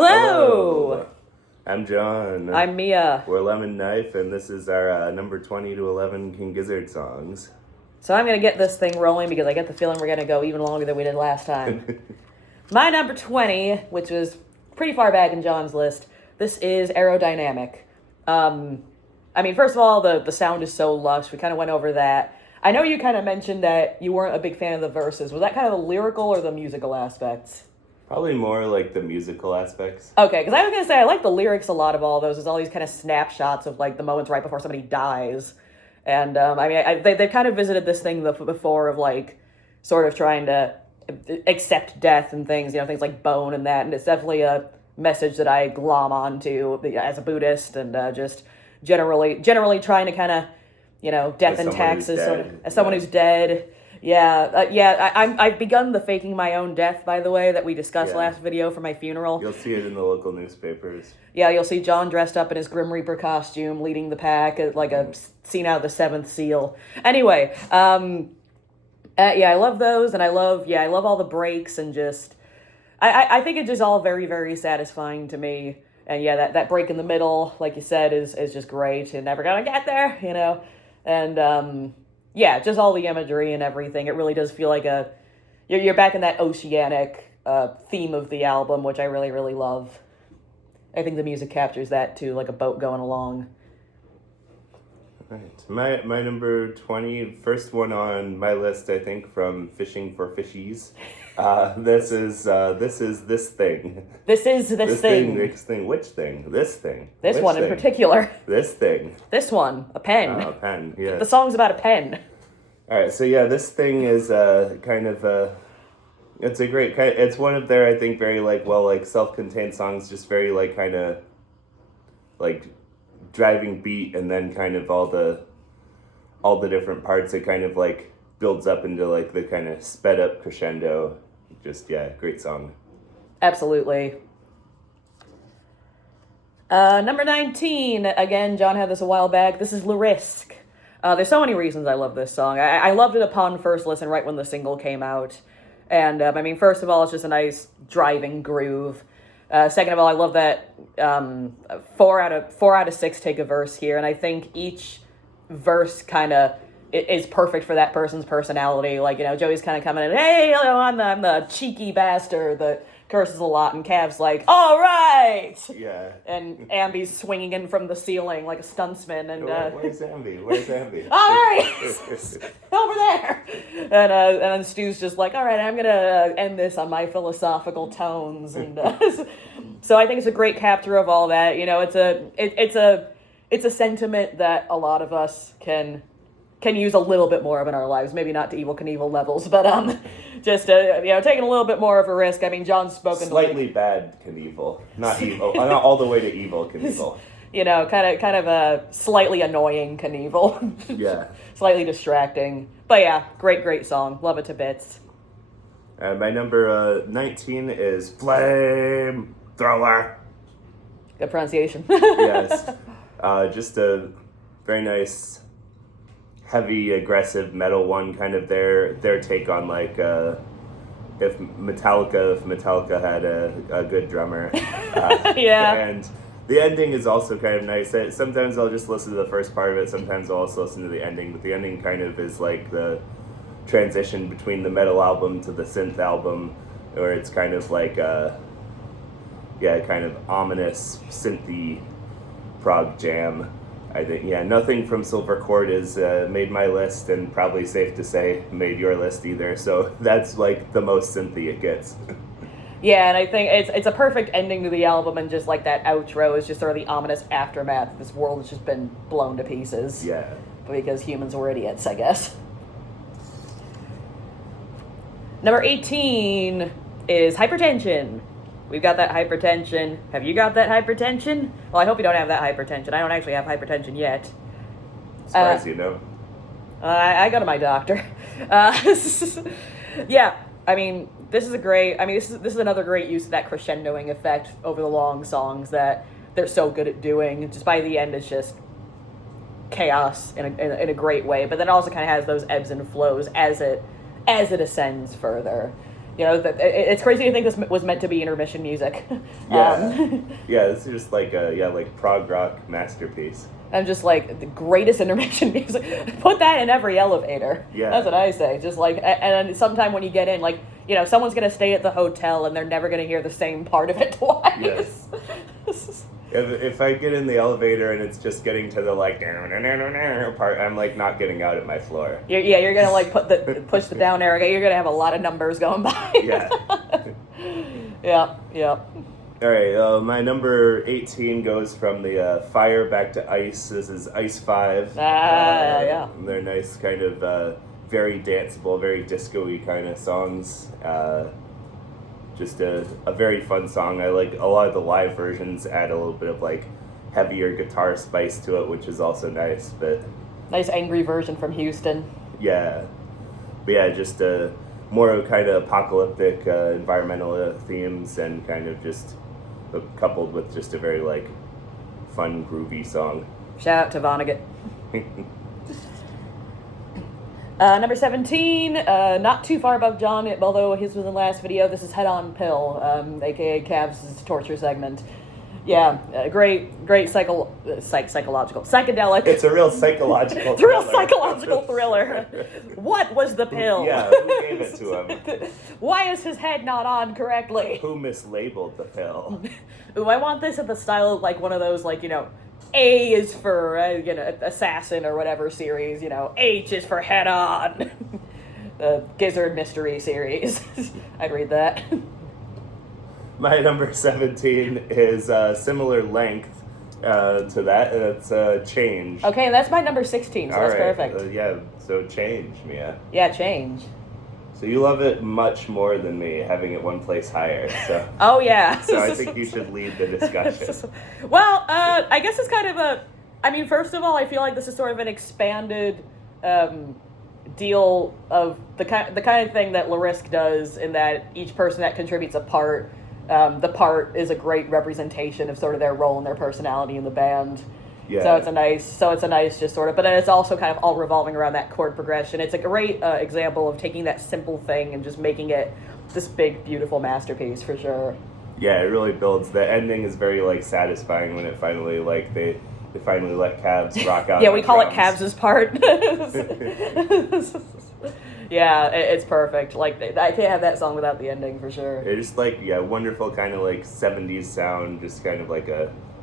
Hello! I'm John. I'm Mia. We're Lemon Knife, and this is our number 20 to 11 King Gizzard songs. So I'm going to get this thing rolling because I get the feeling we're going to go even longer than we did last time. My number 20, which was pretty far back in John's list, this is Aerodynamic. First of all, the sound is so lush. We kind of went over that. I know you kind of mentioned that you weren't a big fan of the verses. Was that kind of the lyrical or the musical aspects? Probably more like the musical aspects. Okay, because I was going to say, I like the lyrics a lot of all those. There's all these kind of snapshots of, like, the moments right before somebody dies. And, they've kind of visited this thing before of, like, sort of trying to accept death and things, things like bone and that. And it's definitely a message that I glom onto as a Buddhist and just generally trying to kind of, death and taxes, sort of, as someone who's dead. I've begun the faking my own death, by the way, that we discussed last video for my funeral. You'll see it in the local newspapers. Yeah, you'll see John dressed up in his Grim Reaper costume, leading the pack, like a scene out of the Seventh Seal. Anyway, I love those, and I love all the breaks, and just, I think it's just all very, very satisfying to me. And that break in the middle, like you said, is just great. You're never gonna get there, and just all the imagery and everything. It really does feel like you're back in that oceanic theme of the album, which I really, really love. I think the music captures that too, like a boat going along. Right. My number 20, first one on my list, I think, from Fishing for Fishies. This is this thing. This is this thing. This thing. Which thing? This thing. This Which one thing? In particular. This thing. This one. A pen. A pen, yes. The song's about a pen. Alright, so this thing is it's a great kind. It's one of their, I think, very self-contained songs, just very kind of driving beat, and then kind of all the different parts. It kind of builds up into the kind of sped up crescendo. Just great song. Absolutely. Number 19, again, John had this a while back. This is Le Risque. There's so many reasons I love this song. I loved it upon first listen, right when the single came out. And, first of all, it's just a nice driving groove. Second of all, I love that 4 out of 6 take a verse here. And I think each verse kind of is perfect for that person's personality. Joey's kind of coming in, hey, I'm the cheeky bastard that curses a lot, and Cav's like, all right! Yeah. And Ambi's swinging in from the ceiling like a stuntsman, and where's Ambi? All right! Over there! And then Stu's just like, all right, I'm gonna end this on my philosophical tones, and so I think it's a great capture of all that. It's a sentiment that a lot of us can use a little bit more of in our lives. Maybe not to Evel Knievel levels, but just taking a little bit more of a risk. John's spoken slightly bad Knievel, not evil, not all the way to evil Knievel. Kind of a slightly annoying Knievel. Yeah. Slightly distracting, but great song. Love it to bits. My number 19 is Flame Thrower. Good pronunciation. Yes, just a very nice, heavy, aggressive metal one, kind of their take on if Metallica had a good drummer. Yeah. And the ending is also kind of nice. Sometimes I'll just listen to the first part of it, sometimes I'll also listen to the ending, but the ending kind of is like the transition between the metal album to the synth album, where it's kind of kind of ominous, synthy prog jam. I think, nothing from Silver Cord has made my list, and probably safe to say made your list either. So that's the most synthy it gets. Yeah, and I think it's a perfect ending to the album, and just that outro is just sort of the ominous aftermath. This world has just been blown to pieces. Yeah. Because humans were idiots, I guess. Number 18 is Hypertension. We've got that hypertension. Have you got that hypertension? Well, I hope you don't have that hypertension. I don't actually have hypertension yet. As far as you know. I go to my doctor. Yeah, this is a great... this is another great use of that crescendoing effect over the long songs that they're so good at doing. Just by the end, it's just chaos in a great way. But then it also kind of has those ebbs and flows as it ascends further. You know, it's crazy to think this was meant to be intermission music. Yeah, yeah, this is just like a like prog rock masterpiece. I'm just like the greatest intermission music. Put that in every elevator. Yeah, that's what I say. Just like, and sometime when you get in, like, you know, someone's gonna stay at the hotel and they're never gonna hear the same part of it twice. Yes. If I get in the elevator and it's just getting to the like part, I'm like not getting out at my floor. You're gonna like push the down arrow. You're gonna have a lot of numbers going by. Yeah. Yeah. All right, my number 18 goes from the fire back to ice. This is Ice 5. Yeah. They're nice, kind of very danceable, very disco-y kind of songs. Just a very fun song. I like a lot of the live versions add a little bit of like heavier guitar spice to it, which is also nice. But nice angry version from Houston. Yeah, but yeah, just more kind of apocalyptic environmental themes and kind of just coupled with just a very like fun groovy song. Shout out to Vonnegut. Number 17, not too far above John, although his was in the last video. This is Head On Pill, aka Cavs' torture segment. Yeah, great psychological, psychedelic. It's a real psychological It's a real psychological thriller. What was the pill? Yeah, who gave it to him? Why is his head not on correctly? Who mislabeled the pill? Ooh, I want this in the style of like one of those, like, you know, A is for, Assassin or whatever series, you know, H is for Head On. The Gizzard mystery series. I'd read that. My number 17 is similar length to that, and it's Change. Okay, that's my number 16, so All that's right. perfect. Yeah, so Change, Mia. Yeah, Change. So you love it much more than me, having it one place higher. So. Oh, yeah. So I think you should lead the discussion. Well, I guess it's kind of first of all, I feel like this is sort of an expanded deal of the kind of thing that Larisk does, in that each person that contributes a part, the part is a great representation of sort of their role and their personality in the band. Yeah. So it's a nice just sort of, but then it's also kind of all revolving around that chord progression. It's a great example of taking that simple thing and just making it this big, beautiful masterpiece for sure. Yeah, it really builds. The ending is very like satisfying when it finally like they finally let Cavs rock out. Yeah, we call drums. it Cavs' part. Yeah, it's perfect. Like, I can't have that song without the ending for sure. It's just like, yeah, wonderful kind of like 70s sound, just kind of like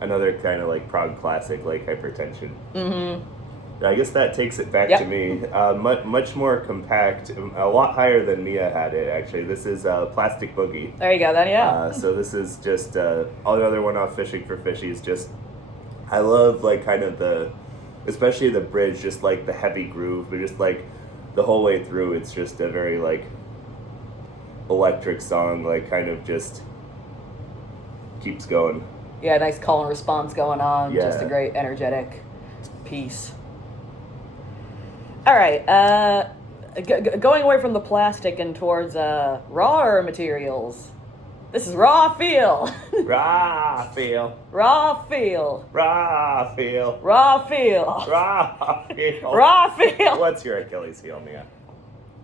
another kind of like prog classic, like Hypertension. Mm-hmm. I guess that takes it back to me. Much more compact, a lot higher than Mia had it, actually. This is Plastic Boogie. There you go, then, yeah. So this is just another one off Fishing for Fishies. Just, I love like kind of especially the bridge, just like the heavy groove, but just like the whole way through, it's just a very like electric song, like kind of just keeps going. Yeah, nice call and response going on. Yeah. Just a great energetic piece. All right, going away from the plastic and towards rawer materials. This is Raw Feel. Raw Feel. Raw Feel. Raw Feel. Raw Feel. Raw Feel. Raw Feel. What's your Achilles heel, Mia?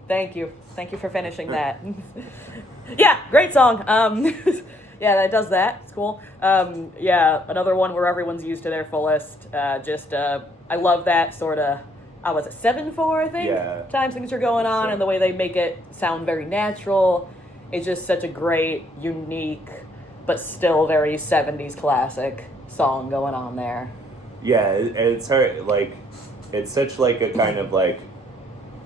Thank you for finishing that. Yeah, great song. Yeah, that does that. It's cool. Yeah, another one where everyone's used to their fullest. I love that sort of, was it 7/4, I think? Yeah. Times things are going on, and the way they make it sound very natural. It's just such a great, unique, but still very 70s classic song going on there. Yeah, and it's hard, like, it's such like a kind of like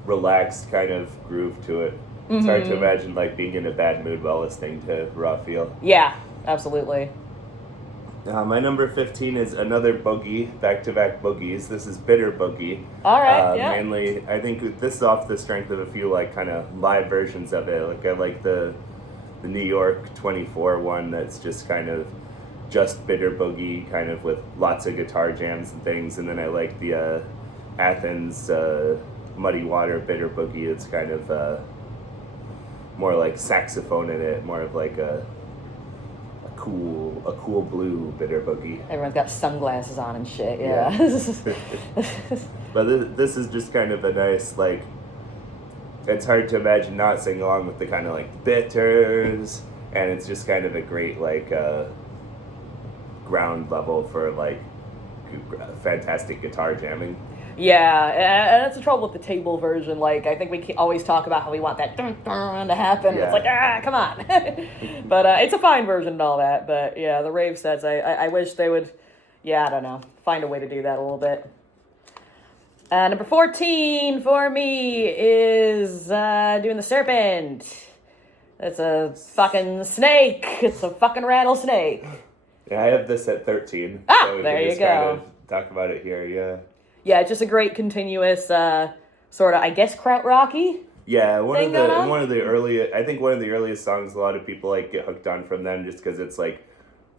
relaxed kind of groove to it. It's hard to imagine like being in a bad mood while listening to Raw Feel. Yeah, absolutely. My number 15 is another boogie, back-to-back boogies. This is Bitter Boogie. All right, yeah. Mainly, I think this is off the strength of a few like kind of live versions of it. Like I like the New York 24 one that's just kind of just Bitter Boogie, kind of with lots of guitar jams and things. And then I like the Athens Muddy Water Bitter Boogie. It's kind of more like saxophone in it, more of like a cool blue Bitter Boogie. Everyone's got sunglasses on and shit, yeah. But this is just kind of a nice, like, it's hard to imagine not singing along with the kind of like bitters, and it's just kind of a great like ground level for like fantastic guitar jamming. Yeah, and that's the trouble with the table version. Like, I think we always talk about how we want that dun dun to happen. Yeah. It's like, come on. But it's a fine version and all that. But yeah, the rave sets, I wish they would, I don't know, find a way to do that a little bit. Number 14 for me is doing the serpent. It's a fucking snake. It's a fucking rattlesnake. Yeah, I have this at 13. So there you go. Kind of talk about it here, yeah. Yeah, just a great continuous sort of, I guess, krautrocky. Yeah, one of the earliest songs a lot of people like get hooked on from them just because it's like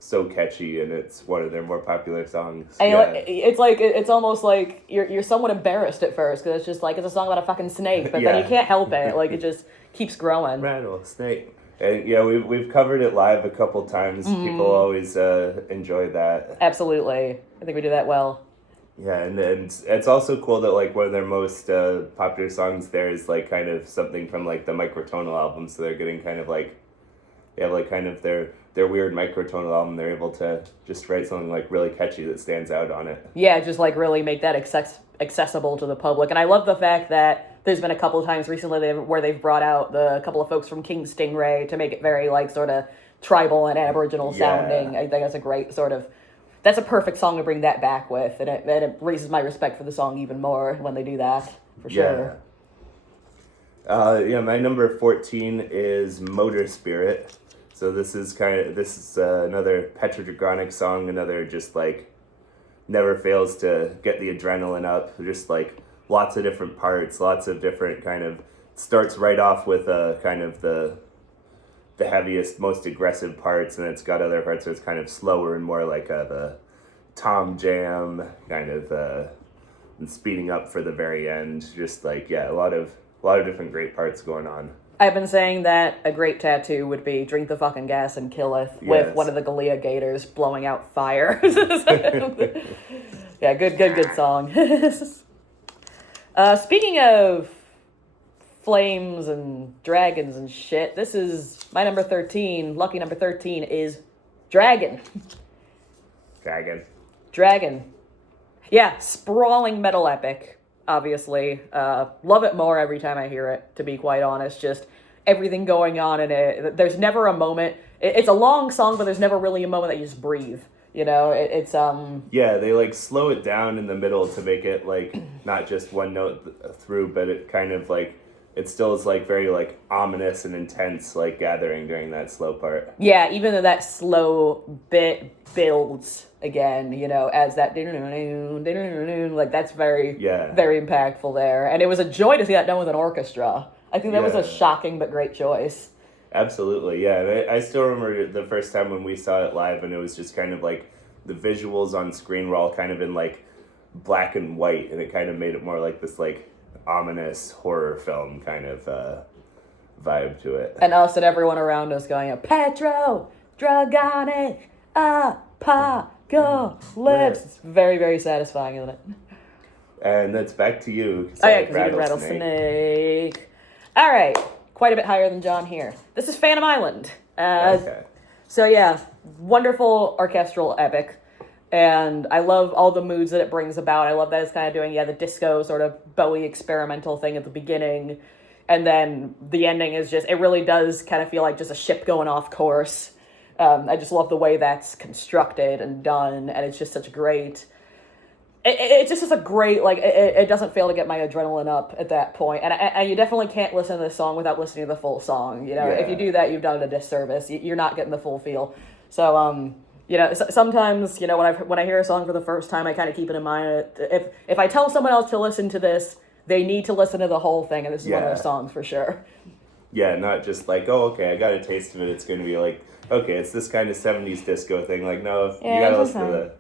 so catchy and it's one of their more popular songs. And it's almost like you're somewhat embarrassed at first because it's just like it's a song about a fucking snake, but then you can't help it. Like it just keeps growing. Rattlesnake. And yeah, we've covered it live a couple times. People always enjoy that. Absolutely, I think we do that well. Yeah, and it's also cool that like one of their most popular songs there is like kind of something from like the microtonal album, so they're getting kind of like kind of their weird microtonal album. They're able to just write something like really catchy that stands out on it. Yeah, just like really make that accessible to the public. And I love the fact that there's been a couple of times recently where they've brought out a couple of folks from King Stingray to make it very like sort of tribal and Aboriginal sounding. I think that's a great sort of. That's a perfect song to bring that back with, and it raises my respect for the song even more when they do that, for sure. My number 14 is Motor Spirit. So this is another Petrogronic song, another just like never fails to get the adrenaline up. Just like lots of different parts, lots of different kind of starts right off with kind of the heaviest, most aggressive parts, and it's got other parts where it's kind of slower and more like the tom jam kind of and speeding up for the very end. Just like a lot of different great parts going on. I've been saying that a great tattoo would be "Drink the fucking gas and killeth" with one of the Gallia Gators blowing out fire. Yeah, good song. Speaking of flames and dragons and shit, this is my number 13. Lucky number 13 is Dragon. Yeah, sprawling metal epic, obviously. Love it more every time I hear it, to be quite honest. Just everything going on in it. There's never a moment. It's a long song, but there's never really a moment that you just breathe. You know, it's Yeah, they like slow it down in the middle to make it like not just one note through, but it kind of like it still is like very like ominous and intense, like gathering during that slow part. Yeah, even though that slow bit builds again, you know, as that like that's very very impactful there. And it was a joy to see that done with an orchestra. I think that was a shocking but great choice. Absolutely, yeah. I still remember the first time when we saw it live, and it was just kind of like the visuals on screen were all kind of in like black and white, and it kind of made it more like this like ominous horror film kind of vibe to it. And us and everyone around us going, Petro, Dragonic, Apocalypse. It's very, very satisfying, isn't it? And that's back to you. Oh yeah, because you did Rattlesnake. All right, quite a bit higher than John here. This is Phantom Island. Okay. So yeah, wonderful orchestral epic. And I love all the moods that it brings about. I love that it's kind of doing, the disco sort of Bowie experimental thing at the beginning. And then the ending is just, it really does kind of feel like just a ship going off course. I just love the way that's constructed and done. And it's just such a great, it just is a great, like, it doesn't fail to get my adrenaline up at that point. And you definitely can't listen to this song without listening to the full song. You know, if you do that, you've done it a disservice. You're not getting the full feel. So, you know, sometimes, you know, when I hear a song for the first time, I kind of keep it in mind. If I tell someone else to listen to this, they need to listen to the whole thing, and this is one of those songs for sure. Yeah, not just like, oh, okay, I got a taste of it. It's going to be like, okay, it's this kind of 70s disco thing. Like, no, you got to listen to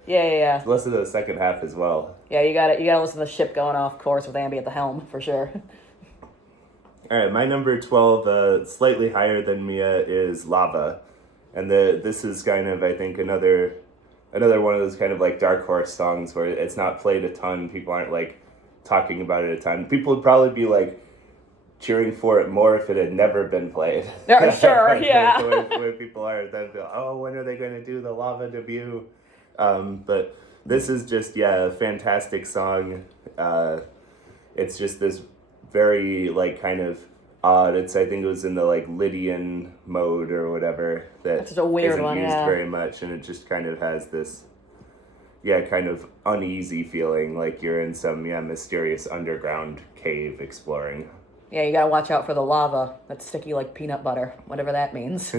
listen to the second half as well. Yeah, you got to listen to the ship going off course with Ambi at the helm for sure. All right, my number 12, slightly higher than Mia, is Lava. And this is kind of, I think, another one of those kind of like dark horse songs where it's not played a ton. People aren't like talking about it a ton. People would probably be like cheering for it more if it had never been played. Sure, yeah. Where people are then go, oh, when are they going to do the Lava debut? But this is just, a fantastic song. It's just this very, like, kind of odd. I think it was in the, like, Lydian mode or whatever. That's just a weird isn't one, used yeah. very much, and it just kind of has this, kind of uneasy feeling, like you're in some, mysterious underground cave exploring. Yeah, you gotta watch out for the lava. That's sticky like peanut butter, whatever that means.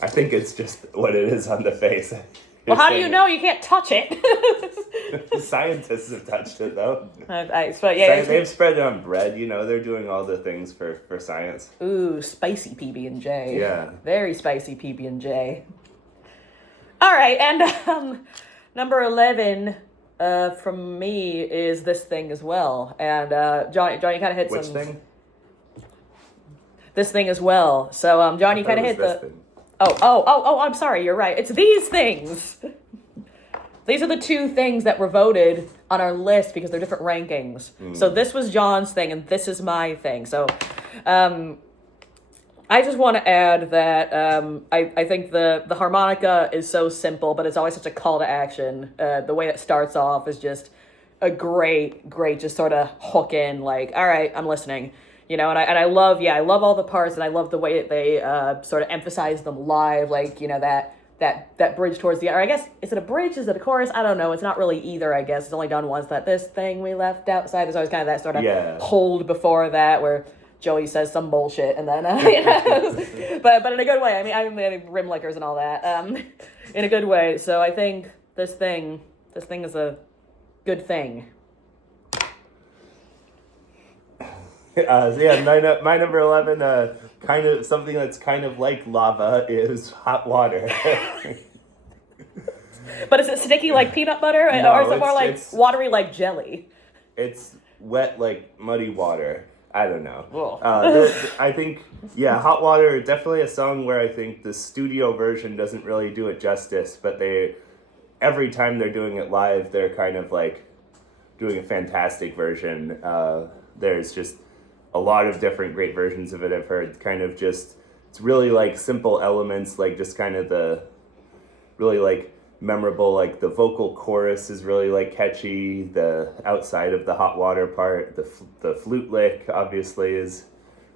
I think it's just what it is on the face. Well, how do you know? You can't touch it. Scientists have touched it, though. They've spread it on bread, they're doing all the things for science. Ooh, spicy PB&J. Yeah. Very spicy PB&J. All right, and number 11 from me is this thing as well. And Johnny kind of hit Which some... thing? This thing as well. So, Johnny kind of hit the... Thing. Oh, I'm sorry, you're right. It's these things. These are the two things that were voted on our list because they're different rankings. So this was John's thing and this is my thing. So I just want to add that I think the harmonica is so simple, but it's always such a call to action. The way it starts off is just a great, just sort of hook in, like, all right, I'm listening. And I love all the parts, and I love the way they sort of emphasize them live, like, that bridge towards the, or I guess, is it a bridge, is it a chorus? I don't know, it's not really either, I guess. It's only done once, that this thing we left outside. There's always kind of that sort of hold before that, where Joey says some bullshit, and then, but in a good way. I mean, rim lickers and all that, in a good way. So I think this thing is a good thing. My number 11, kind of something that's kind of like lava is hot water. But is it sticky like peanut butter, No, or is it more like watery like jelly? It's wet like muddy water. I don't know. I think, hot water, definitely a song where I think the studio version doesn't really do it justice, but every time they're doing it live, they're kind of like doing a fantastic version. There's just a lot of different great versions of it I've heard. Kind of just, it's really like simple elements, like just kind of the really like memorable, like the vocal chorus is really like catchy. The outside of the hot water part, the flute lick obviously is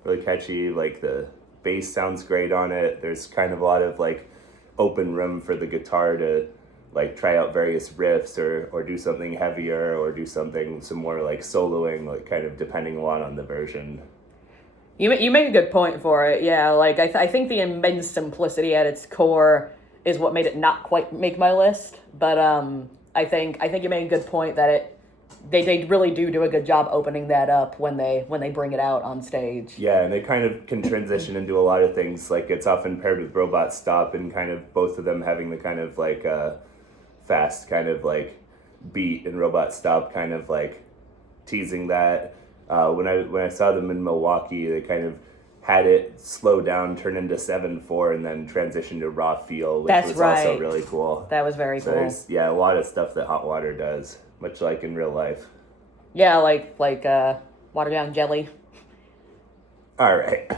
really catchy. Like the bass sounds great on it. There's kind of a lot of like open room for the guitar to like try out various riffs or do something heavier or do some more like soloing, like kind of depending a lot on the version. You make a good point for it, yeah. Like I think the immense simplicity at its core is what made it not quite make my list. But I think you made a good point that they really do a good job opening that up when they bring it out on stage. Yeah, and they kind of can transition into a lot of things. Like it's often paired with Robot Stop, and kind of both of them having the kind of like fast kind of like beat, and Robot Stop kind of like teasing that. When I saw them in Milwaukee, they kind of had it slow down, turn into 7/4, and then transition to raw feel, which was also really cool. That was very cool. There's a lot of stuff that hot water does, much like in real life. Yeah, like watered down jelly. All right.